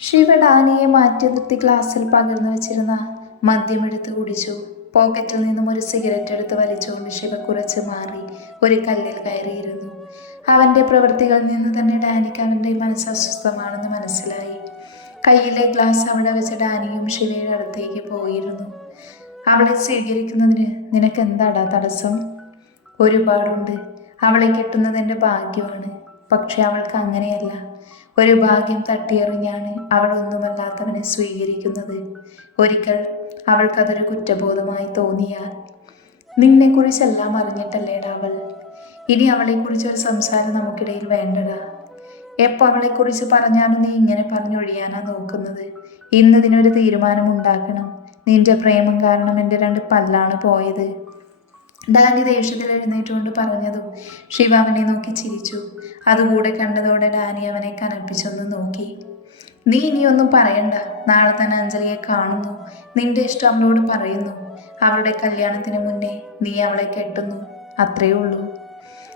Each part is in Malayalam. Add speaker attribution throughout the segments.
Speaker 1: ശിവ ഡാനിയെ മാറ്റി നിർത്തി ഗ്ലാസ്സിൽ പകർന്നു വെച്ചിരുന്ന മദ്യമെടുത്ത് കുടിച്ചു. പോക്കറ്റിൽ നിന്നും ഒരു സിഗരറ്റ് എടുത്ത് വലിച്ചുകൊണ്ട് ശിവ കുറച്ച് മാറി ഒരു കല്ലിൽ കയറിയിരുന്നു. അവന്റെ പ്രവൃത്തികളിൽ നിന്ന് തന്നെ ഡാനിക്ക് അവന്റെ മനസ്സ് അസ്വസ്ഥമാണെന്ന് മനസ്സിലായി. കയ്യിലെ ഗ്ലാസ് അവിടെ വെച്ച് ഡാനിയും ശിവയുടെ അടുത്തേക്ക് പോയിരുന്നു. അവളെ സ്വീകരിക്കുന്നതിന് നിനക്ക് എന്താടാ തടസ്സം? ഒരുപാടുണ്ട്. അവളെ കിട്ടുന്നത് എന്റെ ഭാഗ്യമാണ്. പക്ഷെ അവൾക്ക് അങ്ങനെയല്ല. ഒരു ഭാഗ്യം തട്ടിയെറിഞ്ഞാണ് അവൾ ഒന്നുമല്ലാത്തവനെ സ്വീകരിക്കുന്നത്. ഒരിക്കൽ അവൾക്കതൊരു കുറ്റബോധമായി തോന്നിയാൽ നിന്നെക്കുറിച്ചെല്ലാം അറിഞ്ഞിട്ടല്ലേടാ അവൾ? ഇനി അവളെക്കുറിച്ച് ഒരു സംസാരം നമുക്കിടയിൽ വേണ്ടടാ. എപ്പോൾ അവളെക്കുറിച്ച് പറഞ്ഞാലും നീ ഇങ്ങനെ പറഞ്ഞൊഴിയാനാ നോക്കുന്നത്? ഇന്നതിനൊരു തീരുമാനം ഉണ്ടാക്കണം നിന്റെ പ്രേമം കാരണം എന്റെ രണ്ട് പല്ലാണ് പോയത്. ഡാനി ദേഷ്യത്തിൽ എഴുന്നേറ്റുകൊണ്ട് പറഞ്ഞതും ശിവ അവനെ നോക്കി ചിരിച്ചു. അതുകൂടെ കണ്ടതോടെ ഡാനി അവനെ കനപ്പിച്ചൊന്ന് നോക്കി. നീ ഇനിയൊന്നും പറയണ്ട. നാളെ തന്നെ അഞ്ജലിയെ കാണുന്നു. നിന്റെ ഇഷ്ടം അവളോട് പറയുന്നു. അവളുടെ കല്യാണത്തിന് മുന്നേ നീ അവളെ കെട്ടുന്നു. അത്രയേ ഉള്ളൂ.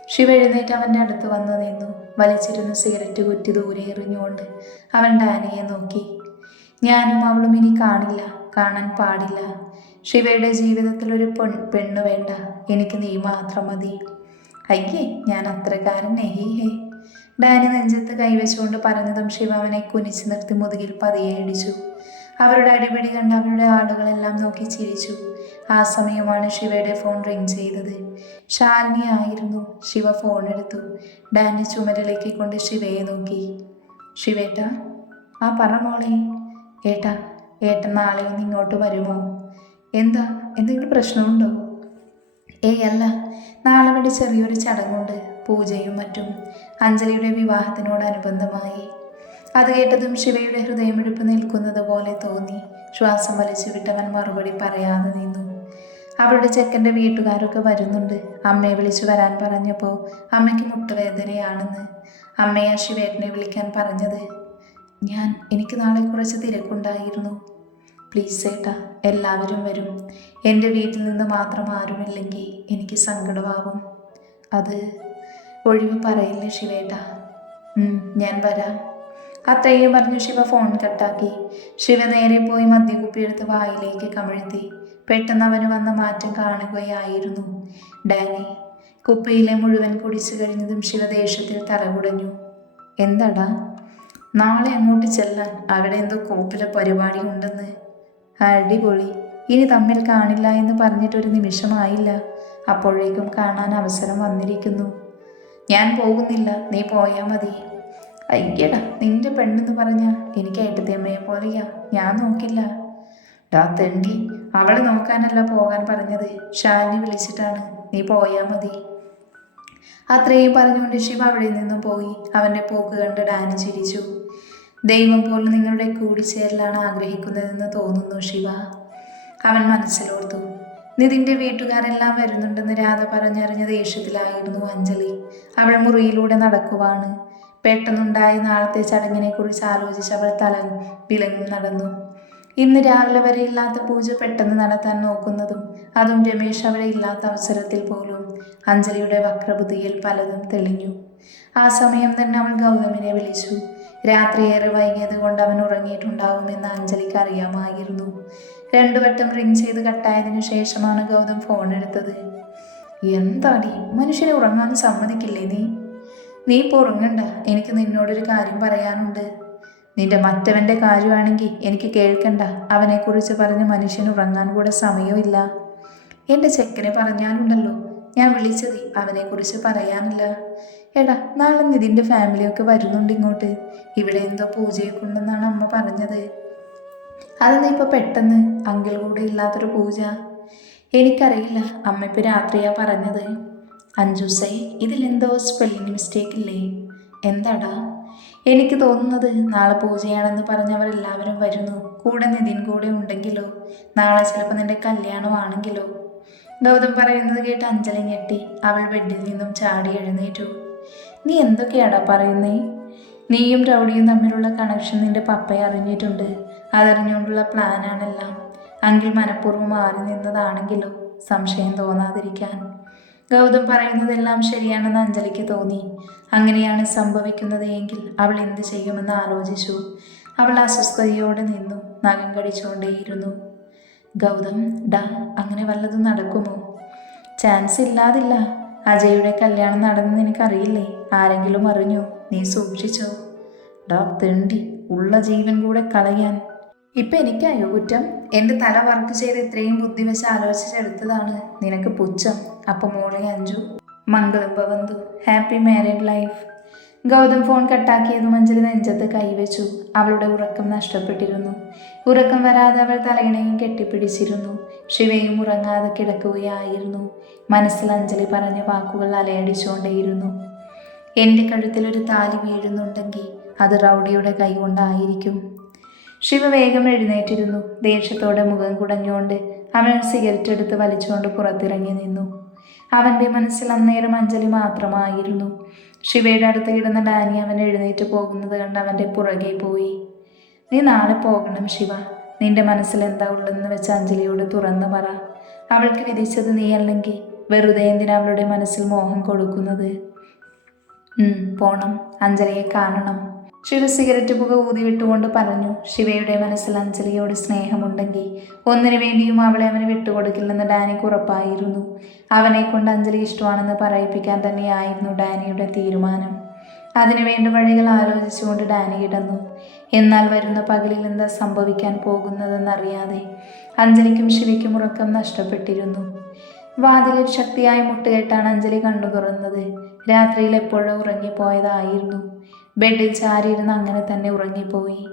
Speaker 1: ശിവ എഴുന്നേറ്റ് അവന്റെ അടുത്ത് വന്നു നിന്നു. വലിച്ചിരുന്ന സിഗരറ്റ് കുറ്റി ദൂരെ എറിഞ്ഞുകൊണ്ട് അവൻ ഡാനിയെ നോക്കി. ഞാനും അവളും ഇനി കാണില്ല. കാണാൻ പാടില്ല. ശിവയുടെ ജീവിതത്തിൽ ഒരു പെൺ പെണ്ണ് വേണ്ട. എനിക്ക് നീ മാത്രം മതി. അയ്യേ ഞാൻ അത്രക്കാരൻ നെഹി ഹേ ഡാനി നെഞ്ചത്ത് കൈവച്ചുകൊണ്ട് പറഞ്ഞതും ശിവ അവനെ കുനിച്ചു നിർത്തി മുതുകിൽ പതിയെ ഇടിച്ചു. അവരുടെ അടിപിടി കണ്ട് അവരുടെ ആളുകളെല്ലാം നോക്കി ചിരിച്ചു. ആ സമയമാണ് ശിവയുടെ ഫോൺ റിങ് ചെയ്തത്. ശാലിനി ആയിരുന്നു. ശിവ ഫോൺ എടുത്തു. ഡാനി ചുമരിലേക്ക് കൊണ്ട് ശിവയെ നോക്കി. ശിവേട്ട ആ പറ മോളെ. ഏട്ടാ ഏട്ടൻ നാളെ ഒന്ന് ഇങ്ങോട്ട് വരുമോ? എന്താ? എന്തെങ്കിലും പ്രശ്നമുണ്ടോ? ഏയ് അല്ല. നാളെ വേണ്ടി ചെറിയൊരു ചടങ്ങുണ്ട്. പൂജയും മറ്റും. അഞ്ജലിയുടെ വിവാഹത്തിനോടനുബന്ധമായി. അത് കേട്ടതും ശിവയുടെ ഹൃദയമെടുപ്പ് നിൽക്കുന്നത് പോലെ തോന്നി. ശ്വാസം വലിച്ചു വിട്ടവൻ മറുപടി പറയാതെ നിന്നു. അവളുടെ ചെക്കന്റെ വീട്ടുകാരൊക്കെ വരുന്നുണ്ട്. അമ്മയെ വിളിച്ചു വരാൻ പറഞ്ഞപ്പോൾ അമ്മയ്ക്ക് മുട്ടുവേദനയാണെന്ന്. അമ്മയെ ശിവേട്ടനെ വിളിക്കാൻ പറഞ്ഞത് ഞാൻ എനിക്ക് നാളെ കുറച്ച് തിരക്കുണ്ടായിരുന്നു. പ്ലീസ് ഏട്ടാ എല്ലാവരും വരും. എന്റെ വീട്ടിൽ നിന്ന് മാത്രം ആരുമില്ലെങ്കിൽ എനിക്ക് സങ്കടമാകും. അത് ഒഴിവ് പറയില്ല ശിവേട്ട. ഞാൻ വരാം. അത്രയും പറഞ്ഞു ശിവ ഫോൺ കട്ടാക്കി. ശിവ നേരെ പോയി മദ്യക്കുപ്പിയെടുത്ത് വായിലേക്ക് കമിഴ്ത്തി. പെട്ടെന്ന് അവന് വന്ന മാറ്റം കാണുകയായിരുന്നു. ഡാനി കുപ്പിയിലെ മുഴുവൻ കുടിച്ചു കഴിഞ്ഞതും ശിവ ദേഷ്യത്തിൽ തലകുടഞ്ഞു. എന്താടാ? നാളെ അങ്ങോട്ട് ചെല്ലാൻ അവിടെ എന്തോ കോപ്പിലെ പരിപാടി ഉണ്ടെന്ന്. അടിപൊളി. ഇനി തമ്മിൽ കാണില്ല എന്ന് പറഞ്ഞിട്ടൊരു നിമിഷമായില്ല. അപ്പോഴേക്കും കാണാൻ അവസരം വന്നിരിക്കുന്നു. ഞാൻ പോകുന്നില്ല. നീ പോയാൽ മതി. അയ്യടാ നിന്റെ പെണ്ണെന്ന് പറഞ്ഞ എനിക്ക് ഏട്ടത്തിയമ്മയെ പോലെയാ. ഞാൻ നോക്കില്ല. ഡാ തെണ്ടി അവളെ നോക്കാനല്ല പോകാൻ പറഞ്ഞത്. ഷാലിനി വിളിച്ചിട്ടാണ്. നീ പോയാൽ മതി. അത്രയും പറഞ്ഞുകൊണ്ട് ശിവ അവിടെ നിന്നും പോയി. അവന്റെ പോക്ക് കണ്ട് ഡാനി ചിരിച്ചു. ദൈവം പോലും നിങ്ങളുടെ കൂടിച്ചേരലാണ് ആഗ്രഹിക്കുന്നതെന്ന് തോന്നുന്നു ശിവ. അവൻ മനസ്സിലോർത്തു. നിതിന്റെ വീട്ടുകാരെല്ലാം വരുന്നുണ്ടെന്ന് രാധ പറഞ്ഞറിഞ്ഞ ദേഷ്യത്തിലായിരുന്നു അഞ്ജലി. അവൾ മുറിയിലൂടെ നടക്കുവാണ്. പെട്ടെന്നുണ്ടായ നാളത്തെ ചടങ്ങിനെ കുറിച്ച് ആലോചിച്ച് അവൾ തല വിലങ്ങും നടന്നു. ഇന്ന് രാവിലെ വരെ ഇല്ലാത്ത പൂജ പെട്ടെന്ന് നടത്താൻ നോക്കുന്നതും അതും രമേശ് അവിടെ ഇല്ലാത്ത അവസരത്തിൽ പോലും അഞ്ജലിയുടെ വക്രബുദ്ധിയിൽ പലതും തെളിഞ്ഞു. ആ സമയം തന്നെ അവൾ ഗൗതമിനെ വിളിച്ചു. രാത്രി ഏറെ വൈകിയത് കൊണ്ട് അവൻ ഉറങ്ങിയിട്ടുണ്ടാവുമെന്ന് അഞ്ജലിക്ക് അറിയാമായിരുന്നു. രണ്ടു വട്ടം റിങ് ചെയ്ത് കട്ടായതിനു ശേഷമാണ് ഗൗതം ഫോൺ എടുത്തത്. എന്താടി? മനുഷ്യനെ ഉറങ്ങാൻ സമ്മതിക്കില്ലേ നീ? നീ ഇപ്പോൾ ഉറങ്ങണ്ട. എനിക്ക് നിന്നോടൊരു കാര്യം പറയാനുണ്ട്. നിന്റെ മറ്റവന്റെ കാര്യമാണെങ്കിൽ എനിക്ക് കേൾക്കണ്ട. അവനെക്കുറിച്ച് പറഞ്ഞ് മനുഷ്യന് ഉറങ്ങാൻ കൂടെ സമയമില്ല. എന്റെ ചെക്കനെ പറഞ്ഞാലുണ്ടല്ലോ. ഞാൻ വിളിച്ചത് അവനെക്കുറിച്ച് പറയാനില്ല. എടാ നാളെ നിതിന്റെ ഫാമിലിയൊക്കെ വരുന്നുണ്ട് ഇങ്ങോട്ട്. ഇവിടെ എന്തോ പൂജയൊക്കെ ഉണ്ടെന്നാണ് അമ്മ പറഞ്ഞത്. അതെന്താ ഇപ്പോൾ പെട്ടെന്ന്? അങ്കിൾ കൂടെ ഇല്ലാത്തൊരു പൂജ. എനിക്കറിയില്ല അമ്മ ഇപ്പോൾ രാത്രിയാ പറഞ്ഞത്. അഞ്ജുസേ ഇതിലെന്തോ സ്പെല്ലിങ് മിസ്റ്റേക്ക് ഇല്ലേ? എന്താടാ? എനിക്ക് തോന്നുന്നത് നാളെ പൂജയാണെന്ന് പറഞ്ഞവരെല്ലാവരും വരുന്നു. കൂടെ നിതിൻ കൂടെ ഉണ്ടെങ്കിലോ? നാളെ ചിലപ്പോൾ നിന്റെ കല്യാണമാണെങ്കിലോ ഗൗതം പറയുന്നത് കേട്ട് അഞ്ജലി ഞെട്ടി. അവൾ ബെഡിൽ നിന്നും ചാടി എഴുന്നേറ്റു. നീ എന്തൊക്കെയാടാ പറയുന്നേ? നീയും റൗഡിയും തമ്മിലുള്ള കണക്ഷൻ നിന്റെ പപ്പയെ അറിഞ്ഞിട്ടുണ്ട്. അതറിഞ്ഞുകൊണ്ടുള്ള പ്ലാനാണെല്ലാം അങ്കിൽ മനഃപൂർവം മാറി നിന്നതാണെങ്കിലോ? സംശയം തോന്നാതിരിക്കാൻ. ഗൗതം പറയുന്നതെല്ലാം ശരിയാണെന്ന് അഞ്ജലിക്ക് തോന്നി. അങ്ങനെയാണ് സംഭവിക്കുന്നത് എങ്കിൽ അവൾ എന്ത് ചെയ്യുമെന്ന് ആലോചിച്ചു. അവൾ അസ്വസ്ഥതയോടെ നിന്നു നഖം കടിച്ചുകൊണ്ടേയിരുന്നു. ഗൗതം ഡാ അങ്ങനെ വല്ലതും നടക്കുമോ? ചാൻസ് ഇല്ലാതില്ല. അജയുടെ കല്യാണം നടന്നെന്ന് എനിക്കറിയില്ലേ? ആരെങ്കിലും അറിഞ്ഞു. നീ സൂക്ഷിച്ചോ. ഡാ തെണ്ടി. ഉള്ള ജീവൻ കൂടെ കളയാൻ. ഇപ്പൊ എനിക്കായോ കുറ്റം. എന്റെ തല വർക്ക് ചെയ്ത് ഇത്രയും ബുദ്ധി വെച്ച് ആലോചിച്ചെടുത്തതാണ്. നിനക്ക് പുച്ഛം. അപ്പൊ മോളെ അഞ്ചു മംഗളം ഭവന്തു. Happy married life. Gautham phone കട്ടാക്കിയതും Anjali നെഞ്ചത്ത് കൈവച്ചു. അവളുടെ ഉറക്കം നഷ്ടപ്പെട്ടിരുന്നു. ഉറക്കം വരാതെ അവൾ തലയിണയും കെട്ടിപ്പിടിച്ചിരുന്നു. ശിവയും ഉറങ്ങാതെ കിടക്കുകയായിരുന്നു. മനസ്സിൽ അഞ്ജലി പറഞ്ഞ വാക്കുകൾ അലയടിച്ചുകൊണ്ടേയിരുന്നു എന്റെ കഴുത്തിൽ ഒരു താലി വീഴുന്നുണ്ടെങ്കിൽ അത് റൗഡിയുടെ കൈ കൊണ്ടായിരിക്കും. ശിവ വേഗം എഴുന്നേറ്റിരുന്നു. ദേഷ്യത്തോടെ മുഖം കുടഞ്ഞുകൊണ്ട് അവൻ സിഗരറ്റ് എടുത്ത് വലിച്ചുകൊണ്ട് പുറത്തിറങ്ങി നിന്നു. അവന്റെ മനസ്സിൽ അന്നേരം അഞ്ജലി മാത്രമായിരുന്നു. ശിവയുടെ അടുത്ത് കിടന്ന ഡാനി അവൻ എഴുന്നേറ്റ് പോകുന്നത് കണ്ട് അവന്റെ പുറകെ പോയി. നീ നാളെ പോകണം ശിവ. നിന്റെ മനസ്സിൽ എന്താ ഉള്ളതെന്ന് വെച്ച് അഞ്ജലിയോട് തുറന്നു പറ. അവൾക്ക് വിധിച്ചത് നീ അല്ലെങ്കിൽ വെറുതെ എന്തിനാ അവളുടെ മനസ്സിൽ മോഹം കൊടുക്കുന്നത്? പോണം. അഞ്ജലിയെ കാണണം. ശിവ സിഗരറ്റ് പുക ഊതി വിട്ടുകൊണ്ട് പറഞ്ഞു ശിവയുടെ മനസ്സിൽ അഞ്ജലിയോട് സ്നേഹമുണ്ടെങ്കിൽ ഒന്നിനു വേണ്ടിയും അവളെ അവന് വിട്ടുകൊടുക്കില്ലെന്ന് ഡാനിക്ക് ഉറപ്പായിരുന്നു. അവനെ കൊണ്ട് അഞ്ജലി ഇഷ്ടമാണെന്ന് പറയിപ്പിക്കാൻ തന്നെയായിരുന്നു ഡാനിയുടെ തീരുമാനം. അതിനുവേണ്ട വഴികൾ ആലോചിച്ചുകൊണ്ട് ഡാനി കിടന്നു എന്നാൽ വരുന്ന പകലിൽ എന്താ സംഭവിക്കാൻ പോകുന്നതെന്നറിയാതെ അഞ്ജലിക്കും ശിവയ്ക്കും ഉറക്കം നഷ്ടപ്പെട്ടിരുന്നു. വാതിലിൽ ശക്തിയായി മുട്ടുകേട്ടാണ് അഞ്ജലി കണ്ണു തുറന്നത്. രാത്രിയിൽ എപ്പോഴോ ഉറങ്ങിപ്പോയതായിരുന്നു. ബെഡിൽ ചാരിയിരുന്ന് അങ്ങനെ തന്നെ ഉറങ്ങിപ്പോയി.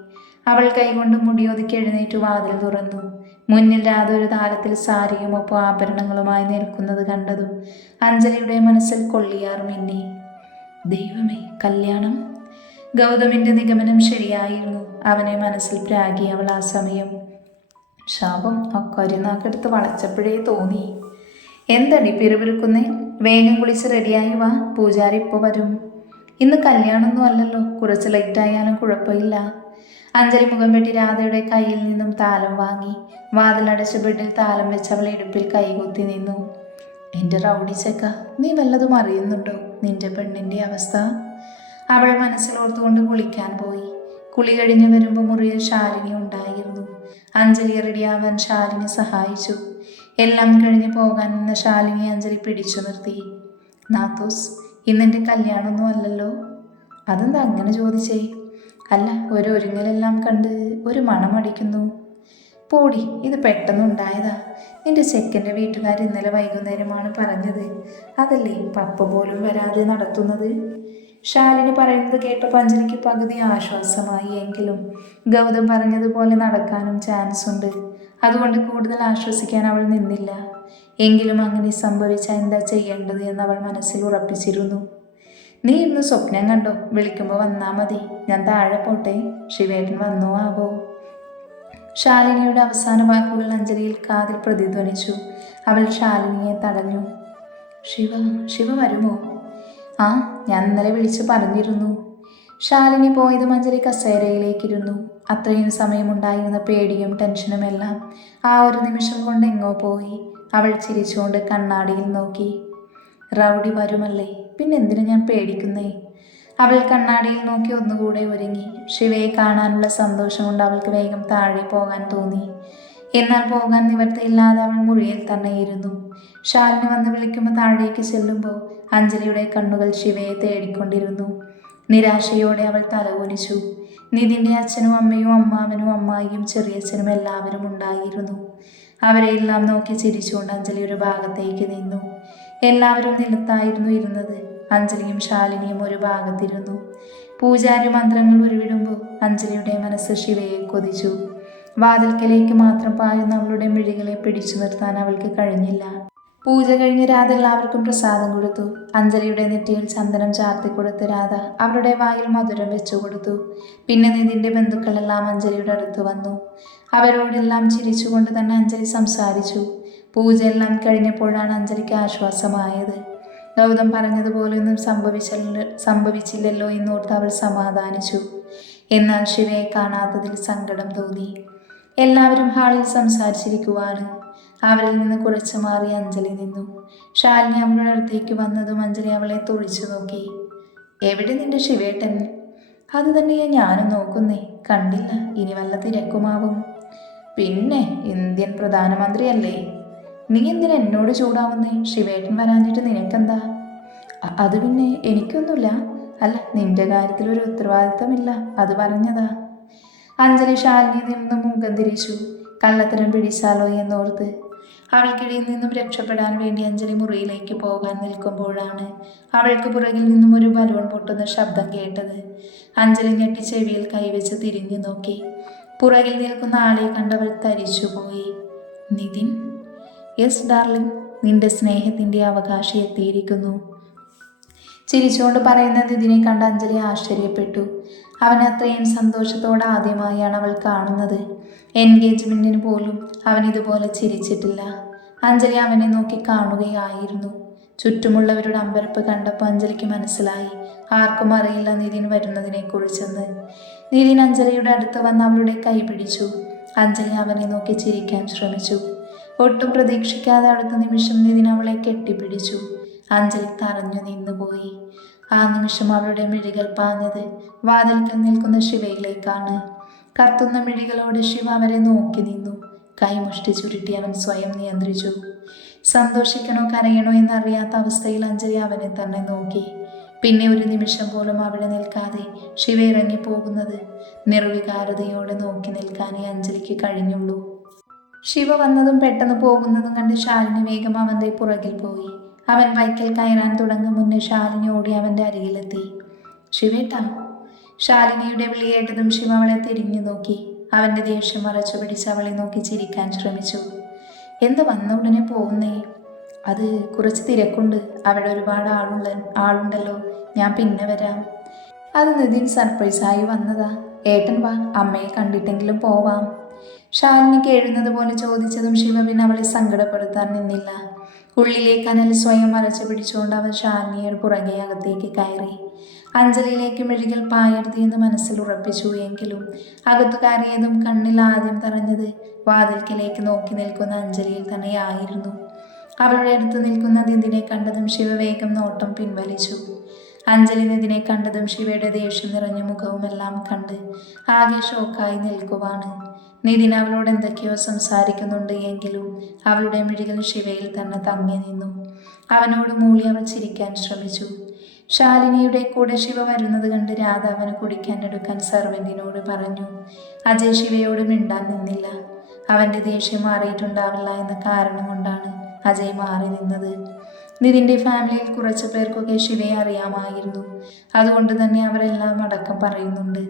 Speaker 1: അവൾ കൈകൊണ്ട് മുടിയൊതുക്കി എഴുന്നേറ്റ് വാതിൽ തുറന്നു. മുന്നിൽ രാധ ഒരു താലത്തിൽ സാരിയും ഒപ്പം ആഭരണങ്ങളുമായി നിൽക്കുന്നത് കണ്ടതും അഞ്ജലിയുടെ മനസ്സിൽ കൊള്ളിയാർ മിന്നി. ദൈവമേ കല്യാണം? ഗൗതമിന്റെ നിഗമനം ശരിയായിരുന്നു. അവനെ മനസ്സിൽ പ്രാഗി അവൾ ആ സമയം. ശാപം ആ കരിനാക്കെടുത്ത് വളച്ചപ്പോഴേ തോന്നി. എന്തടി പിറുപിറുക്കുന്നേ? വേഗം കുളിച്ച് റെഡിയായി വാ പൂജാരി ഇപ്പോൾ വരും. ഇന്ന് കല്യാണമൊന്നും അല്ലല്ലോ കുറച്ച് ലൈറ്റ് ആയാലും കുഴപ്പമില്ല. അഞ്ജലി മുഖം വെട്ടി രാധയുടെ കയ്യിൽ നിന്നും താലം വാങ്ങി വാതിലടച്ച ബെഡിൽ താലം വെച്ച് അവൾ ഇടുപ്പിൽ കൈകുത്തി നിന്നു. എന്റെ റൗഡി ചെക്ക നീ വല്ലതും അറിയുന്നുണ്ടോ? നിന്റെ പെണ്ണിന്റെ അവസ്ഥ? അവൾ മനസ്സിലോർത്തുകൊണ്ട് കുളിക്കാൻ പോയി. കുളി കഴിഞ്ഞ് വരുമ്പോൾ മുറിയിൽ ശാലിനി ഉണ്ടായിരുന്നു. അഞ്ജലി റെഡിയാവാൻ ശാലിനി സഹായിച്ചു. എല്ലാം കഴിഞ്ഞ് പോകാൻ നിന്ന് ശാലിനി അഞ്ജലി പിടിച്ചു നിർത്തി. നാത്തോസ് ഇന്നെന്റെ കല്യാണമൊന്നും അല്ലല്ലോ. അതെന്താ അങ്ങനെ ചോദിച്ചേ? അല്ല ഒരു ഒരുങ്ങലെല്ലാം കണ്ട് ഒരു മണമടിക്കുന്നു പോടി ഇത് പെട്ടെന്നുണ്ടായതാ. നിന്റെ ചെക്കന്റെ വീട്ടുകാർ ഇന്നലെ വൈകുന്നേരമാണ് പറഞ്ഞത്. അതല്ലേ പപ്പ പോലും വരാതെ നടത്തുന്നത്? ശാലിനി പറയുന്നത് കേട്ടപ്പോൾ അഞ്ജലിക്ക് പകുതി ആശ്വാസമായി. എങ്കിലും ഗൗതം പറഞ്ഞതുപോലെ നടക്കാനും ചാൻസ് ഉണ്ട് അതുകൊണ്ട് കൂടുതൽ ആശ്വസിക്കാൻ അവൾ നിന്നില്ല. എങ്കിലും അങ്ങനെ സംഭവിച്ചാൽ എന്താ ചെയ്യേണ്ടത് എന്ന് അവൾ മനസ്സിൽ ഉറപ്പിച്ചിരുന്നു. നീ ഇന്ന് സ്വപ്നം കണ്ടോ? വിളിക്കുമ്പോൾ വന്നാൽ മതി. ഞാൻ താഴെ പോട്ടെ. ശിവേട്ടൻ വന്നോ ആവോ? ശാലിനിയുടെ അവസാന വാക്കുകൾ അഞ്ജലിയിൽ കാതിൽ പ്രതിധ്വനിച്ചു. അവൾ ശാലിനിയെ തടഞ്ഞു. ശിവ ശിവ വരുമോ? ആ ഞാൻ ഇന്നലെ വിളിച്ച് പറഞ്ഞിരുന്നു. ശാലിനി പോയതും അഞ്ജലി കസേരയിലേക്കിരുന്നു. അത്രയും സമയമുണ്ടായിരുന്ന പേടിയും ടെൻഷനും എല്ലാം ആ ഒരു നിമിഷം കൊണ്ട് എങ്ങോ പോയി. അവൾ ചിരിച്ചുകൊണ്ട് കണ്ണാടിയിൽ നോക്കി. റൗഡി വരുമല്ലേ? പിന്നെ എന്തിനു ഞാൻ പേടിക്കുന്നേ? അവൾ കണ്ണാടിയിൽ നോക്കി ഒന്നുകൂടെ ഒരുങ്ങി. ശിവയെ കാണാനുള്ള സന്തോഷം കൊണ്ട് അവൾക്ക് വേഗം താഴെ പോകാൻ തോന്നി. എന്നാൽ പോകാൻ നിവർത്തിയില്ലാതെ അവൾ മുറിയിൽ തന്നെ ഇരുന്നു. ഷാലിന് വന്ന് വിളിക്കുമ്പോൾ താഴേക്ക് ചെല്ലുമ്പോൾ അഞ്ജലിയുടെ കണ്ണുകൾ ശിവയെ തേടിക്കൊണ്ടിരുന്നു. നിരാശയോടെ അവൾ തലകുനിച്ചു. നിതിന്റെ അച്ഛനും അമ്മയും അമ്മാവനും അമ്മായിയും ചെറിയച്ഛനും എല്ലാവരും ഉണ്ടായിരുന്നു. അവരെയെല്ലാം നോക്കി ചിരിച്ചുകൊണ്ട് അഞ്ജലി ഒരു ഭാഗത്തേക്ക് നിന്നു. എല്ലാവരും നിലത്തായിരുന്നു ഇരുന്നത്. അഞ്ജലിയും ശാലിനിയും ഒരു ഭാഗത്തിരുന്നു. പൂജാരി മന്ത്രങ്ങൾ ഉരുവിടുമ്പോൾ അഞ്ജലിയുടെ മനസ്സ് ശിവയെ കൊതിച്ചു. വാതിൽക്കലേക്ക് മാത്രം പായുന്ന അവളുടെ മിഴികളെ പിടിച്ചു നിർത്താൻ അവൾക്ക് കഴിഞ്ഞില്ല. പൂജ കഴിഞ്ഞ് രാധ എല്ലാവർക്കും പ്രസാദം കൊടുത്തു. അഞ്ജലിയുടെ നെറ്റിയിൽ ചന്ദനം ചാർത്തി കൊടുത്ത് രാധ അവരുടെ വായിൽ മധുരം വെച്ചു കൊടുത്തു. പിന്നെ നിതിന്റെ ബന്ധുക്കളെല്ലാം അഞ്ജലിയുടെ അടുത്ത് വന്നു. അവരോടെല്ലാം ചിരിച്ചുകൊണ്ട് തന്നെ അഞ്ജലി സംസാരിച്ചു. പൂജയെല്ലാം കഴിഞ്ഞപ്പോഴാണ് അഞ്ജലിക്ക് ആശ്വാസമായത്. ഗൗതം പറഞ്ഞതുപോലെയൊന്നും സംഭവിച്ചല്ല സംഭവിച്ചില്ലല്ലോ എന്നോർത്ത് അവൾ സമാധാനിച്ചു. എന്നാൽ ശിവയെ കാണാത്തതിൽ സങ്കടം തോന്നി. എല്ലാവരും ഹാളിൽ സംസാരിച്ചിരിക്കുവാണ്. അവരിൽ നിന്ന് കുറച്ചു മാറി അഞ്ജലി നിന്നു. ശാലിനി അവളുടെ അടുത്തേക്ക് വന്നതും അഞ്ജലി അവളെ തുളിച്ചു നോക്കി. എവിടെ നിന്റെ ശിവേട്ടൻ? അത് തന്നെയാ ഞാനും നോക്കുന്നേ. കണ്ടില്ല ഇനി വല്ല തിരക്കുമാവും. പിന്നെ ഇന്ത്യൻ പ്രധാനമന്ത്രിയല്ലേ? നീ എന്തിനാ എന്നോട് ചൂടാവുന്നേ? ശിവേട്ടൻ വരാഞ്ഞിട്ട് നിനക്കെന്താ? അത് പിന്നെ എനിക്കൊന്നുമില്ല. അല്ല നിന്റെ കാര്യത്തിൽ ഒരു ഉത്തരവാദിത്തമില്ല. അത് പറഞ്ഞതാ. അഞ്ജലി ശാലിനി നിന്ന് മുഖം തിരിച്ചു. കള്ളത്തരം പിടിച്ചാലോ എന്നോർത്ത് അവൾക്കിടയിൽ നിന്നും രക്ഷപ്പെടാൻ വേണ്ടി അഞ്ജലി മുറിയിലേക്ക് പോകാൻ നിൽക്കുമ്പോഴാണ് അവൾക്ക് പുറകിൽ നിന്നും ഒരു ബലൂൺ പൊട്ടുന്ന ശബ്ദം കേട്ടത്. അഞ്ജലി ഞെട്ടി ചെവിയിൽ കൈവച്ച് തിരിഞ്ഞു നോക്കി. പുറകിൽ നിൽക്കുന്ന ആളെ കണ്ടവൾ തരിച്ചുപോയി. നിതിൻ? Yes darling. നിന്റെ സ്നേഹത്തിന്റെ അവകാശി എത്തിയിരിക്കുന്നു. ചിരിച്ചുകൊണ്ട് പറയുന്ന ഇതിനെ കണ്ട് അഞ്ജലി ആശ്ചര്യപ്പെട്ടു. അവൻ അത്രയും സന്തോഷത്തോടെ ആദ്യമായാണ് അവൾ കാണുന്നത്. എൻഗേജ്മെന്റിന് പോലും അവൻ ഇതുപോലെ ചിരിച്ചിട്ടില്ല. അഞ്ജലി അവനെ നോക്കി കാണുകയായിരുന്നു. ചുറ്റുമുള്ളവരുടെ അമ്പരപ്പ് കണ്ടപ്പോൾ അഞ്ജലിക്ക് മനസ്സിലായി. ആർക്കും അറിയില്ല നിതിൻ വരുന്നതിനെ കുറിച്ചെന്ന് നിതിൻ അഞ്ജലിയുടെ അടുത്ത് വന്ന് അവളുടെ കൈ പിടിച്ചു. അഞ്ജലി അവനെ നോക്കി ചിരിക്കാൻ ശ്രമിച്ചു. ഒട്ടും പ്രതീക്ഷിക്കാതെ അടുത്ത നിമിഷം നിതിൻ അവളെ കെട്ടിപ്പിടിച്ചു. അഞ്ജലി തറഞ്ഞു നിന്നുപോയി. ആ നിമിഷം അവളുടെ മിഴികൾ പാഞ്ഞത് വാതിൽക്കൽ നിൽക്കുന്ന ശിവയിലേക്കാണ് കത്തുന്ന മിഴികളോട് ശിവ അവരെ നോക്കി നിന്നു. കൈമുഷ്ടി ചുരുട്ടി അവൻ സ്വയം നിയന്ത്രിച്ചു. സന്തോഷിക്കണോ കരയണോ എന്നറിയാത്ത അവസ്ഥയിൽ അഞ്ജലി അവനെ തന്നെ നോക്കി. പിന്നെ ഒരു നിമിഷം പോലും അവിടെ നിൽക്കാതെ ശിവ ഇറങ്ങി പോകുന്നത് നിർവികാരതയോടെ നോക്കി നിൽക്കാനേ അഞ്ജലിക്ക് കഴിഞ്ഞുള്ളൂ. ശിവ വന്നതും പെട്ടെന്ന് പോകുന്നതും കണ്ട് ശാലിനി വേഗം അവന്റെ പുറകിൽ പോയി. അവൻ ബൈക്കിൽ കയറാൻ തുടങ്ങും മുന്നേ ശാലിനി ഓടി അവന്റെ അരികിലെത്തി. ശിവേട്ട ശാലിനിയുടെ വിളിയേട്ടതും ശിവ അവളെ തിരിഞ്ഞു നോക്കി. അവന്റെ ദേഷ്യം മറച്ചു പിടിച്ച് അവളെ നോക്കി ചിരിക്കാൻ ശ്രമിച്ചു. എന്ത് വന്ന ഉടനെ പോകുന്നേ? അത് കുറച്ച് തിരക്കുണ്ട്. അവിടെ ഒരുപാട് ആളുള്ള ആളുണ്ടല്ലോ. ഞാൻ പിന്നെ വരാം. അത് നിതിൻ സർപ്രൈസായി വന്നതാ. ഏട്ടൻ വാ അമ്മയെ കണ്ടിട്ടെങ്കിലും പോവാം. ശാലിനിക്ക് എഴുന്നത് പോലെ ചോദിച്ചതും ശിവ പിന്നെ അവളെ സങ്കടപ്പെടുത്താൻ നിന്നില്ല. ഉള്ളിലെ കനൽ സ്വയം മറച്ചു പിടിച്ചുകൊണ്ട് അവൻ ശാലിനിയുടെ പുറകെ അകത്തേക്ക് കയറി. അഞ്ജലിയിലേക്ക് മെഴുകൽ പായരുത് എന്ന് മനസ്സിൽ ഉറപ്പിച്ചു എങ്കിലും അകത്തു കയറിയതും കണ്ണിൽ ആദ്യം തറഞ്ഞത് വാതിൽക്കിലേക്ക് നോക്കി നിൽക്കുന്ന അഞ്ജലിയിൽ തന്നെയായിരുന്നു. അവളുടെ അടുത്ത് നിൽക്കുന്ന നിതിനെ കണ്ടതും ശിവ വേഗം നോട്ടം പിൻവലിച്ചു. അഞ്ജലി നിതിനെ കണ്ടതും ശിവയുടെ ദേഷ്യം നിറഞ്ഞ മുഖവുമെല്ലാം കണ്ട് ആകെ ഷോക്കായി നിൽക്കുവാണ്. നിതിൻ അവളോട് എന്തൊക്കെയോ സംസാരിക്കുന്നുണ്ട് എങ്കിലും അവളുടെ മിഴികൾ ശിവയിൽ തന്നെ തങ്ങി നിന്നു. അവനോട് മൂളി അവൾ ചിരിക്കാൻ ശ്രമിച്ചു. ശാലിനിയുടെ കൂടെ ശിവ വരുന്നത് കണ്ട് രാധ അവന് കുടിക്കാൻ എടുക്കാൻ സർവന്റിനോട് പറഞ്ഞു. അജയ് ശിവയോട് മിണ്ടാൻ നിന്നില്ല. അവന്റെ ദേഷ്യം മാറിയിട്ടുണ്ടാവില്ല എന്ന കാരണം കൊണ്ടാണ് അജയ് മാറി നിന്നത്. നിതിന്റെ ഫാമിലിയിൽ കുറച്ച് പേർക്കൊക്കെ ശിവയെ അറിയാമായിരുന്നു. അതുകൊണ്ട് തന്നെ അവരെല്ലാം അടക്കം പറയുന്നുണ്ട്.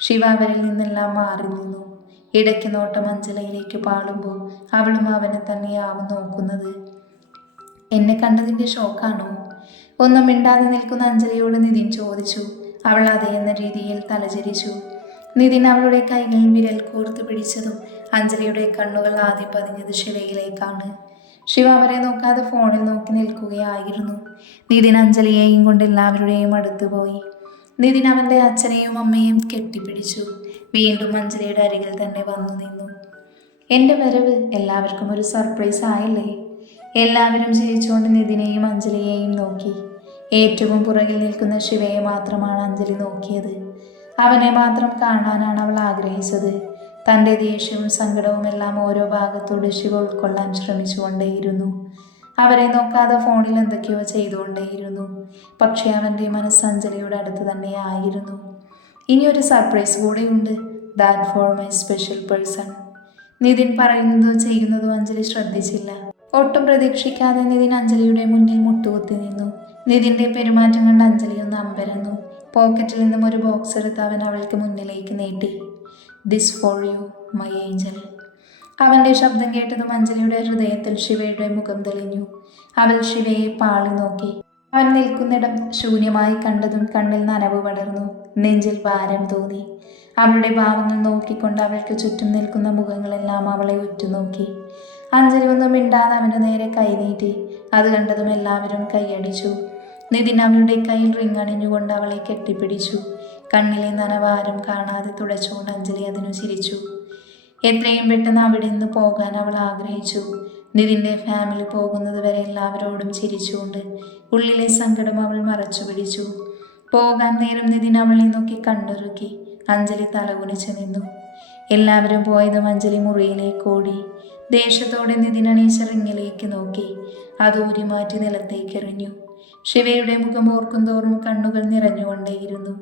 Speaker 1: ശിവ അവരിൽ നിന്നെല്ലാം മാറി നിന്നു. ഇടയ്ക്ക് നോട്ടം അഞ്ജലയിലേക്ക് പാടുമ്പോൾ അവളും അവനെ തന്നെയാവും നോക്കുന്നത്. എന്നെ കണ്ടതിന്റെ ഷോക്കാണോ? ഒന്നും മിണ്ടാതെ നിൽക്കുന്ന അഞ്ജലിയോട് നിതിൻ ചോദിച്ചു. അവൾ അതെ എന്ന രീതിയിൽ തലചരിച്ചു. നിതിൻ അവളുടെ കൈകളിൽ വിരൽ കോർത്ത് പിടിച്ചതും അഞ്ജലിയുടെ കണ്ണുകൾ ആദ്യം പതിഞ്ഞത് ശിവയിലേക്കാണ് ശിവ അവരെ നോക്കാതെ ഫോണിൽ നോക്കി നിൽക്കുകയായിരുന്നു. നിതിൻ അഞ്ജലിയെയും കൊണ്ട് എല്ലാവരുടെയും അടുത്ത് പോയി. നിതിൻ അവന്റെ അച്ഛനെയും അമ്മയെയും കെട്ടിപ്പിടിച്ചു. വീണ്ടും അഞ്ജലിയുടെ അരികിൽ തന്നെ വന്നു നിന്നു. എന്റെ വരവ് എല്ലാവർക്കും ഒരു സർപ്രൈസ് ആയില്ലേ? എല്ലാവരും ചിരിച്ചുകൊണ്ട് നിതിനെയും അഞ്ജലിയെയും നോക്കി. ഏറ്റവും പുറകിൽ നിൽക്കുന്ന ശിവയെ മാത്രമാണ് അഞ്ജലി നോക്കിയത്. അവനെ മാത്രം കാണാനാണ് അവൾ ആഗ്രഹിച്ചത്. തന്റെ ദേഷ്യവും സങ്കടവും എല്ലാം ഓരോ ഭാഗത്തോട് ശിവ ഉൾക്കൊള്ളാൻ ശ്രമിച്ചുകൊണ്ടേയിരുന്നു. അവരെ നോക്കാതെ ഫോണിൽ എന്തൊക്കെയോ ചെയ്തുകൊണ്ടേയിരുന്നു. പക്ഷേ അവന്റെ മനസ്സ് അഞ്ജലിയുടെ അടുത്ത് തന്നെ ആയിരുന്നു. ഇനിയൊരു സർപ്രൈസ് കൂടെയുണ്ട് that for my special person Nithin പറയുന്നതോ ചെയ്യുന്നതോ അഞ്ജലി ശ്രദ്ധിച്ചില്ല. ഒട്ടും പ്രതീക്ഷിക്കാതെ നിതിൻ അഞ്ജലിയുടെ മുന്നിൽ മുട്ടുകുത്തി നിന്നു. നിതിന്റെ പെരുമാറ്റം കണ്ട് അഞ്ജലി ഒന്ന് അമ്പരന്നു. പോക്കറ്റിൽ നിന്നും ഒരു ബോക്സ് എടുത്ത് അവൻ അവൾക്ക് മുന്നിലേക്ക് നീട്ടി. This for you my angel അവന്റെ ശബ്ദം കേട്ടതും അഞ്ജലിയുടെ ഹൃദയത്തിൽ ശിവയുടെ മുഖം തെളിഞ്ഞു. അവൾ ശിവയെ പാളി നോക്കി. അവൻ നിൽക്കുന്നിടം ശൂന്യമായി കണ്ടതും കണ്ണിൽ നനവ് പടർന്നു. നെഞ്ചിൽ ഭാരം തോന്നി. അവളുടെ ഭാവങ്ങൾ നോക്കിക്കൊണ്ട് അവൾക്ക് ചുറ്റും നിൽക്കുന്ന മുഖങ്ങളെല്ലാം അവളെ ഉറ്റുനോക്കി. അഞ്ജലി ഒന്നും മിണ്ടാതെ അവന്റെ നേരെ കൈനീട്ടി അത് കണ്ടതും എല്ലാവരും കൈയടിച്ചു. നിതിൻ അവളുടെ കയ്യിൽ റിങ് അണിഞ്ഞുകൊണ്ട് അവളെ കെട്ടിപ്പിടിച്ചു. കണ്ണിലെ നനവാരം കാണാതെ തുടച്ചുകൊണ്ട് അഞ്ജലി അതിനു ചിരിച്ചു. എത്രയും പെട്ടെന്ന് അവിടെ നിന്ന് പോകാൻ അവൾ ആഗ്രഹിച്ചു. നിതിന്റെ ഫാമിലി പോകുന്നത് വരെ എല്ലാവരോടും ചിരിച്ചുകൊണ്ട് ഉള്ളിലെ സങ്കടം അവൾ മറച്ചു പിടിച്ചു പോകാൻ നേരം നിതിൻ അവളെ നോക്കി കണ്ടൊരുക്കി അഞ്ജലി തലകുനിച്ച് നിന്നു. എല്ലാവരും പോയതും അഞ്ജലി മുറിയിലേക്ക് ഓടി. ദേഷ്യത്തോടെ നിതിൻ അണീച്ച റിങ്ങിലേക്ക് നോക്കി. അത് ഊരിമാറ്റി നിലത്തേക്ക് എറിഞ്ഞു. ശിവയുടെ മുഖം ഓർക്കും തോറും കണ്ണുകൾ നിറഞ്ഞുകൊണ്ടേയിരുന്നു.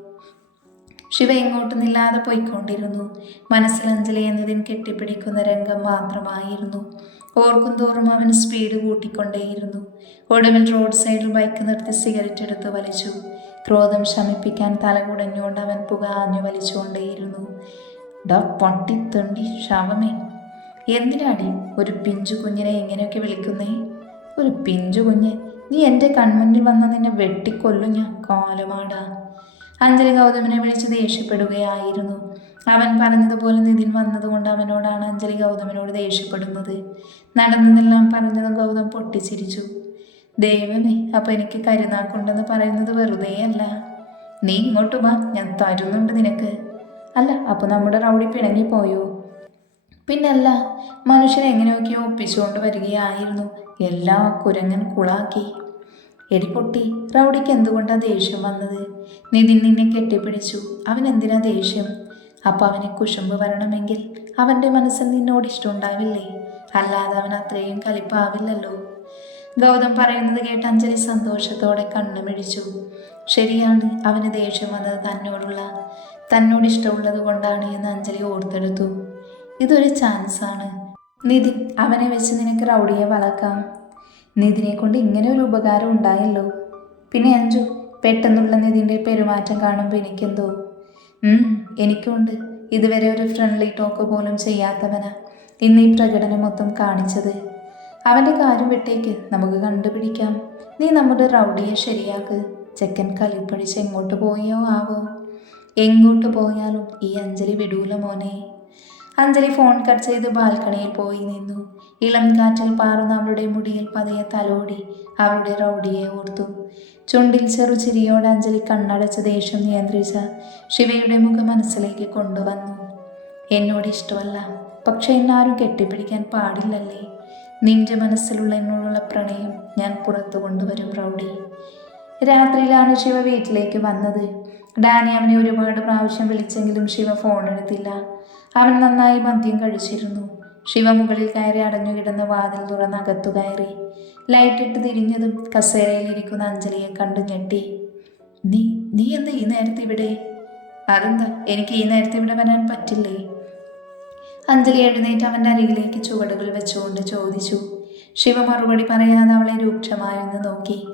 Speaker 1: ശിവ എങ്ങോട്ടും നില്ലാതെ പോയിക്കൊണ്ടിരുന്നു. മനസ്സിൽ അഞ്ജലി എന്നതിൻ കെട്ടിപ്പിടിക്കുന്ന രംഗം മാത്രമായിരുന്നു. ഓർക്കും തോറും അവൻ സ്പീഡ് കൂട്ടിക്കൊണ്ടേയിരുന്നു. ഒടുവിൽ റോഡ് സൈഡിൽ ബൈക്ക് നിർത്തി സിഗരറ്റ് എടുത്ത് വലിച്ചു. ക്രോധം ശമിപ്പിക്കാൻ തലകുടഞ്ഞുകൊണ്ട് അവൻ പുക വലിച്ചുകൊണ്ടേയിരുന്നു. ഡാ പട്ടിത്തൊണ്ടി ശവമേ. എന്തിനാടി? ഒരു പിഞ്ചു കുഞ്ഞിനെ എങ്ങനെയൊക്കെ വിളിക്കുന്നേ? ഒരു പിഞ്ചു കുഞ്ഞ്? നീ എന്റെ കൺമുന്നിൽ വന്ന നിന്നെ വെട്ടിക്കൊല്ലും ഞാൻ. കോലമാടാ. അഞ്ജലി ഗൗതമിനെ വിളിച്ച് ദേഷ്യപ്പെടുകയായിരുന്നു. അവൻ പറഞ്ഞതുപോലെ നിതിൻ വന്നതുകൊണ്ട് അവനോടാണ് അഞ്ജലി ഗൗതമിനോട് ദേഷ്യപ്പെടുന്നത്. നടന്നതെല്ലാം പറഞ്ഞതും ഗൗതം പൊട്ടിച്ചിരിച്ചു. ദൈവമേ അപ്പൊ എനിക്ക് കരുനാക്കുണ്ടെന്ന് പറയുന്നത് വെറുതെയല്ല നീ ഇങ്ങോട്ട് വാ ഞാൻ തരുന്നുണ്ട് നിനക്ക്. അല്ല അപ്പൊ നമ്മുടെ റൗഡി പിണങ്ങിപ്പോയോ പിന്നല്ല മനുഷ്യനെ എങ്ങനെയൊക്കെയോ ഒപ്പിച്ചുകൊണ്ട് വരികയായിരുന്നു. എല്ലാ കുരങ്ങൻ കുളാക്കി. എടി പൊട്ടി റൗഡിക്ക് എന്തുകൊണ്ടാണ് ദേഷ്യം വന്നത്? നിതിൻ നിന്നെ കെട്ടിപ്പിടിച്ചു. അവൻ എന്തിനാ ദേഷ്യം? അപ്പൊ അവനെ കുശുമ്പ് വരണമെങ്കിൽ അവന്റെ മനസ്സിൽ നിന്നോട് ഇഷ്ടമുണ്ടാവില്ലേ? അല്ലാതെ അവൻ അത്രയും കലിപ്പാവില്ലല്ലോ. ഗൗതം പറയുന്നത് കേട്ട് അഞ്ജലി സന്തോഷത്തോടെ കണ്ണുമിഴിച്ചു. ശരിയാണ് അവന് ദേഷ്യം വന്നത് തന്നോടുള്ള തന്നോട് ഇഷ്ടമുള്ളത് കൊണ്ടാണ് എന്ന് അഞ്ജലി ഓർത്തെടുത്തു. ഇതൊരു ചാൻസാണ് നിതിൻ അവനെ വെച്ച് നിനക്ക് റൗഡിയെ വളക്കാം. നിതിനെ കൊണ്ട് ഇങ്ങനെ ഒരു ഉപകാരം ഉണ്ടായല്ലോ. പിന്നെ അഞ്ജു പെട്ടെന്നുള്ള നിതിന്റെ പെരുമാറ്റം കാണുമ്പോൾ എനിക്കെന്തോ? എനിക്കുണ്ട്. ഇതുവരെ ഒരു ഫ്രണ്ട്ലി ടോക്ക് പോലും ചെയ്യാത്തവനാ. ഇന്ന് ഈ പ്രകടനം മൊത്തം കാണിച്ചത്. അവന്റെ കാര്യം വിട്ടേക്ക് നമുക്ക് കണ്ടുപിടിക്കാം. നീ നമ്മുടെ റൗഡിയെ ശരിയാക്ക്. ചെക്കൻ കളിപ്പഴിച്ച് എങ്ങോട്ട് പോയോ ആവോ? എങ്ങോട്ട് പോയാലും ഈ അഞ്ജലി വിടൂല മോനെ. അഞ്ജലി ഫോൺ കട്ട് ചെയ്ത് ബാൽക്കണിയിൽ പോയി നിന്നു. ഇളം കാറ്റിൽ പാറുന്ന അവളുടെ മുടിയിൽ പതയെ തലോടി അവളുടെ റൗഡിയെ ഓർത്തു. ചുണ്ടിൽ ചെറു ചിരിയോടെ അഞ്ജലി കണ്ണടച്ച് ദേഷ്യം നിയന്ത്രിച്ച ശിവയുടെ മുഖം മനസ്സിലേക്ക് കൊണ്ടുവന്നു. എന്നോട് ഇഷ്ടമല്ല. പക്ഷെ എന്നാരും കെട്ടിപ്പിടിക്കാൻ പാടില്ലല്ലേ? നിന്റെ മനസ്സിലുള്ള എന്നോടുള്ള പ്രണയം ഞാൻ പുറത്തു കൊണ്ടുവരും റൗഡി രാത്രിയിലാണ് ശിവ വീട്ടിലേക്ക് വന്നത്. ഡാനി അവനെ ഒരുപാട് പ്രാവശ്യം വിളിച്ചെങ്കിലും ശിവ ഫോൺ എടുത്തില്ല. അവൻ നന്നായി മദ്യം കഴിച്ചിരുന്നു. ശിവ മുകളിൽ കയറി അടഞ്ഞു കിടന്ന വാതിൽ തുറന്ന് അകത്തു കയറി. ലൈറ്റ് ഇട്ട് തിരിഞ്ഞതും കസേരയിലിരിക്കുന്ന അഞ്ജലിയെ കണ്ടു ഞെട്ടി. നീ നീ എന്താ ഈ നേരത്തെ ഇവിടെ? അതെന്താ? എനിക്ക് ഈ നേരത്തെ ഇവിടെ വരാൻ പറ്റില്ലേ? അഞ്ജലി എഴുന്നേറ്റ് അവന്റെ അരികിലേക്ക് ചുവടുകൾ വെച്ചുകൊണ്ട് ചോദിച്ചു. ശിവ മറുപടി പറയാതെ അവളെ രൂക്ഷമായിരുന്നു നോക്കി.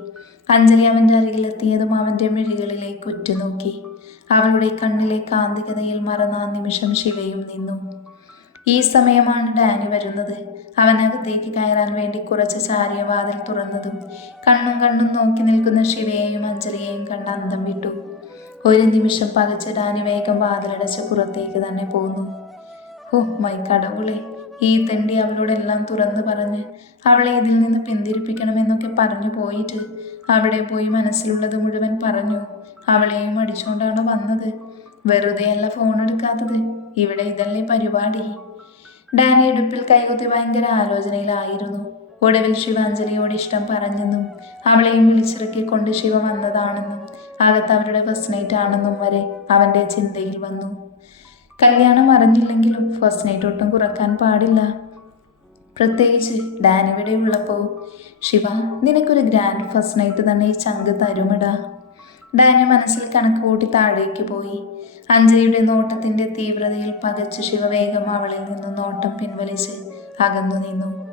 Speaker 1: അഞ്ജലി അവന്റെ അരികിലെത്തിയതും അവന്റെ മിഴികളിലേക്ക് ഉറ്റുനോക്കി. അവളുടെ കണ്ണിലെ കാന്തികതയിൽ മറന്ന നിമിഷം ശിവയും നിന്നു. ഈ സമയമാണ് ഡാനി വരുന്നത്. അവനകത്തേക്ക് കയറാൻ വേണ്ടി കുറച്ച് ചാരിയ വാതിൽ തുറന്നതും കണ്ണും കണ്ണും നോക്കി നിൽക്കുന്ന ശിവയെയും അഞ്ജലിയെയും കണ്ട് അന്തം വിട്ടു. ഒരു നിമിഷം പകച്ച ഡാനി വേഗം വാതിലടച്ച് പുറത്തേക്ക് തന്നെ പോന്നു. ഓ മൈ കടവുളെ. ഈ തെണ്ടി അവളോട് എല്ലാം തുറന്നു പറഞ്ഞ് അവളെ ഇതിൽ നിന്ന് പിന്തിരിപ്പിക്കണമെന്നൊക്കെ പറഞ്ഞു പോയിട്ട് അവിടെ പോയി മനസ്സിലുള്ളത് മുഴുവൻ പറഞ്ഞു. അവളെയും അടിച്ചുകൊണ്ടാണ് വന്നത്. വെറുതെയല്ല ഫോൺ എടുക്കാത്തത്. ഇവിടെ ഇതല്ലേ പരിപാടി. ഡാനി ഇടുപ്പിൽ കൈകൊത്തി ഭയങ്കര ആലോചനയിലായിരുന്നു. ഒടുവിൽ ശിവാഞ്ജലിയോട് ഇഷ്ടം പറഞ്ഞെന്നും അവളെയും വിളിച്ചിറക്കിക്കൊണ്ട് ശിവ വന്നതാണെന്നും അകത്ത് അവരുടെ ഫസ്റ്റ് നൈറ്റ് ആണെന്നും വരെ അവന്റെ ചിന്തയിൽ വന്നു. കല്യാണം അറിഞ്ഞില്ലെങ്കിലും ഫസ്റ്റ് നൈറ്റ് ഒട്ടും കുറയ്ക്കാൻ പാടില്ല. പ്രത്യേകിച്ച് ഡാനിവിടെ ഉള്ളപ്പോൾ ശിവ നിനക്കൊരു ഗ്രാൻഡ് ഫസ്റ്റ് നൈറ്റ് തന്നെ ഈ ചങ്ക് തരുമിടാ. ഡാനി മനസ്സിൽ കണക്ക് കൂട്ടി താഴേക്ക് പോയി. അഞ്ജലിയുടെ നോട്ടത്തിന്റെ തീവ്രതയിൽ പകച്ച് ശിവ വേഗം അവളിൽ നിന്ന് നോട്ടം പിൻവലിച്ച് അകന്നു നിന്നു.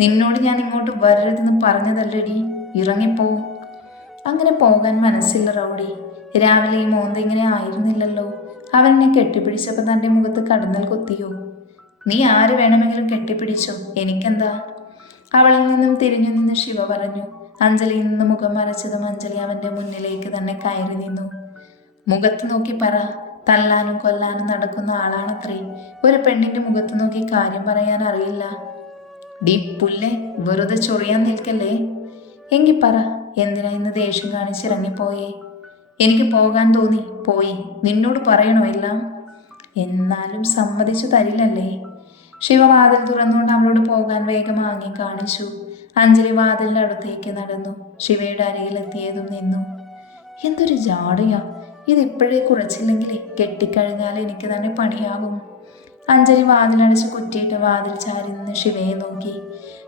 Speaker 1: നിന്നോട് ഞാൻ ഇങ്ങോട്ട് വരരുതെന്ന് പറഞ്ഞതല്ലടി ഇറങ്ങിപ്പോ. അങ്ങനെ പോകാൻ മനസ്സില്ല റൗഡി. രാവിലെ ഈ മോന്ത ഇങ്ങനെ ആയിരുന്നില്ലല്ലോ. അവൻ എന്നെ കെട്ടിപ്പിടിച്ചപ്പോൾ തന്റെ മുഖത്ത് കടന്നൽ കൊത്തിയോ? നീ ആര് വേണമെങ്കിലും കെട്ടിപ്പിടിച്ചോ? എനിക്കെന്താ? അവളിൽ നിന്നും തിരിഞ്ഞു നിന്ന് ശിവ പറഞ്ഞു. അഞ്ജലിയിൽ നിന്ന് മുഖം മറച്ചതും അഞ്ജലി അവന്റെ മുന്നിലേക്ക് തന്നെ കയറി നിന്നു. മുഖത്ത് നോക്കി പറ. തല്ലാനും കൊല്ലാനും നടക്കുന്ന ആളാണത്രേ. ഒരു പെണ്ണിന്റെ മുഖത്ത് നോക്കി കാര്യം പറയാൻ അറിയില്ല. ഡീ പുല്ലേ വെറുതെ ചൊറിയാൻ നിൽക്കല്ലേ? എങ്കിൽ പറ. എന്തിനാ ഇന്ന് ദേഷ്യം കാണിച്ചിറങ്ങിപ്പോയേ? എനിക്ക് പോകാൻ തോന്നി. പോയി. നിന്നോട് പറയണോ എല്ലാം? എന്നാലും സമ്മതിച്ചു തരില്ലല്ലേ. ശിവ വാതിൽ തുറന്നുകൊണ്ട് അവളോട് പോകാൻ വേഗം ആംഗ്യം കാണിച്ചു. അഞ്ജലി വാതിലിന്റെ അടുത്തേക്ക് നടന്നു. ശിവയുടെ അരികിലെത്തിയതും നിന്നു. എന്തൊരു ജാടയാ. ഇതിപ്പോഴേ കുറച്ചില്ലെങ്കിലേ കെട്ടിക്കഴിഞ്ഞാൽ എനിക്ക് തന്നെ പണിയാകും. അഞ്ജലി വാതിലടച്ച് കുറ്റിയിട്ട് വാതിൽ ചാരി നിന്ന് ശിവയെ നോക്കി.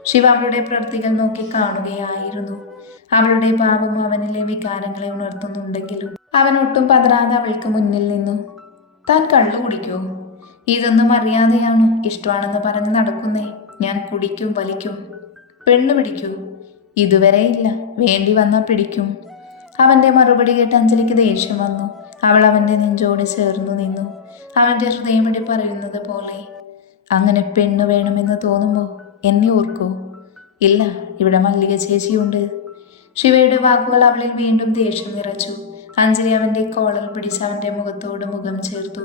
Speaker 1: ശിവ അവളുടെ പ്രവൃത്തികൾ നോക്കി കാണുകയായിരുന്നു. അവളുടെ പാപം അവനിലെ വികാരങ്ങളെ ഉണർത്തുന്നുണ്ടെങ്കിലും അവൻ ഒട്ടും പതറാതെ അവൾക്ക് മുന്നിൽ നിന്നു. താൻ കള്ളു കുടിക്കൂ? ഇതൊന്നും അറിയാതെയാണോ ഇഷ്ടമാണെന്ന് പറഞ്ഞ് നടക്കുന്നേ? ഞാൻ കുടിക്കും വലിക്കും. പെണ്ണു പിടിക്കൂ. ഇതുവരെ ഇല്ല. വേണ്ടി വന്നാൽ പിടിക്കും. അവന്റെ മറുപടി കേട്ട് അഞ്ജലിക്ക് ദേഷ്യം വന്നു. അവൾ അവന്റെ നെഞ്ചോട് ചേർന്നു നിന്നു. അവന്റെ ഹൃദയമിടി പറയുന്നത് പോലെ അങ്ങനെ പെണ്ണ് വേണമെന്ന് തോന്നുമ്പോൾ എന്നെ ഓർക്കൂ. ഇല്ല ഇവിടെ മല്ലിക ചേച്ചിയുണ്ട്. ശിവയുടെ വാക്കുകൾ അവളിൽ വീണ്ടും ദേഷ്യം നിറച്ചു. അഞ്ജലി അവന്റെ കോളൽ പിടിച്ച് അവന്റെ മുഖത്തോട് മുഖം ചേർത്തു.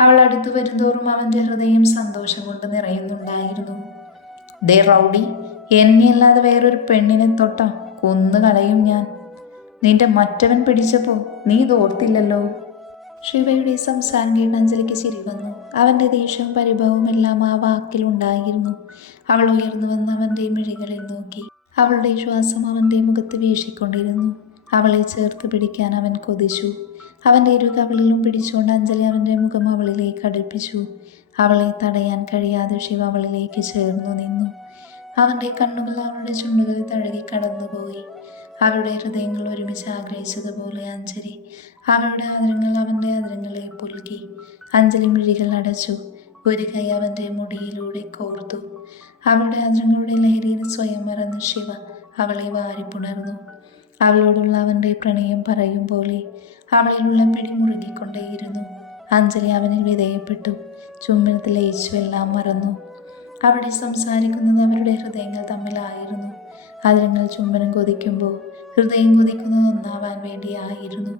Speaker 1: അവൾ അടുത്തു വരുന്തോറും അവന്റെ ഹൃദയം സന്തോഷം കൊണ്ട് നിറയുന്നുണ്ടായിരുന്നു. ദേ റൗഡി എന്നെയല്ലാതെ വേറൊരു പെണ്ണിനെ തൊട്ട കൊന്നു കളയും ഞാൻ. നിന്റെ മറ്റവൻ പിടിച്ചപ്പോൾ നീ തോർത്തില്ലല്ലോ ശിവയുടെ സംസാരം കേട്ട് അഞ്ജലിക്ക് ചിരി വന്നു. അവന്റെ ദേഷ്യവും പരിഭവവും എല്ലാം ആ വാക്കിലുണ്ടായിരുന്നു അവൾ ഉയർന്നു വന്ന് അവന്റെ മിഴികളിൽ നോക്കി. അവളുടെ ശ്വാസം അവന്റെ മുഖത്ത് വീശിക്കൊണ്ടിരുന്നു. അവളെ ചേർത്ത് പിടിക്കാൻ അവൻ കൊതിച്ചു. അവന്റെ ഇരു കവളിലും പിടിച്ചുകൊണ്ട് അഞ്ജലി അവന്റെ മുഖം അവളിലേക്ക് അടുപ്പിച്ചു. അവളെ തടയാൻ കഴിയാതെ ശിവ അവളിലേക്ക് ചേർന്നു നിന്നു. അവന്റെ കണ്ണുകൾ അവളുടെ ചുണ്ടുകളിൽ തഴുകി കടന്നുപോയി. അവരുടെ ഹൃദയങ്ങൾ ഒരുമിച്ച് ആഗ്രഹിച്ചതുപോലെ അഞ്ജലി അവളുടെ ആദരങ്ങൾ അവന്റെ ആദരങ്ങളെ പുൽകി. അഞ്ജലി മിഴികൾ അടച്ചു. ഒരു കൈ അവന്റെ മുടിയിലൂടെ കോർത്തു. അവളുടെ അതിരങ്ങളുടെ ലഹരിയിൽ സ്വയം മറന്ന് ശിവ അവളെ വാരിപ്പുണർന്നു. അവളോടുള്ള അവന്റെ പ്രണയം പറയും പോലെ അവളിലുള്ള പിടി മുറുകിക്കൊണ്ടേയിരുന്നു. അഞ്ജലി അവനിൽ വിധേയപ്പെട്ടു. ചുമ്മനത്തിൽ ലയിച്ചു മറന്നു. അവിടെ സംസാരിക്കുന്നത് അവരുടെ ഹൃദയങ്ങൾ തമ്മിലായിരുന്നു അതിരങ്ങൾ ചുംബനം കൊതിക്കുമ്പോൾ ഹൃദയം കൊതിക്കുന്നത് ഒന്നാവാൻ വേണ്ടിയായിരുന്നു.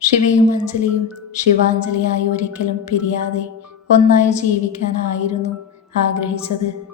Speaker 1: ശിവയും അഞ്ജലിയും ശിവാഞ്ജലിയായി ഒരിക്കലും പിരിയാതെ ഒന്നായി ജീവിക്കാനായിരുന്നു ആഗ്രഹിച്ചത്.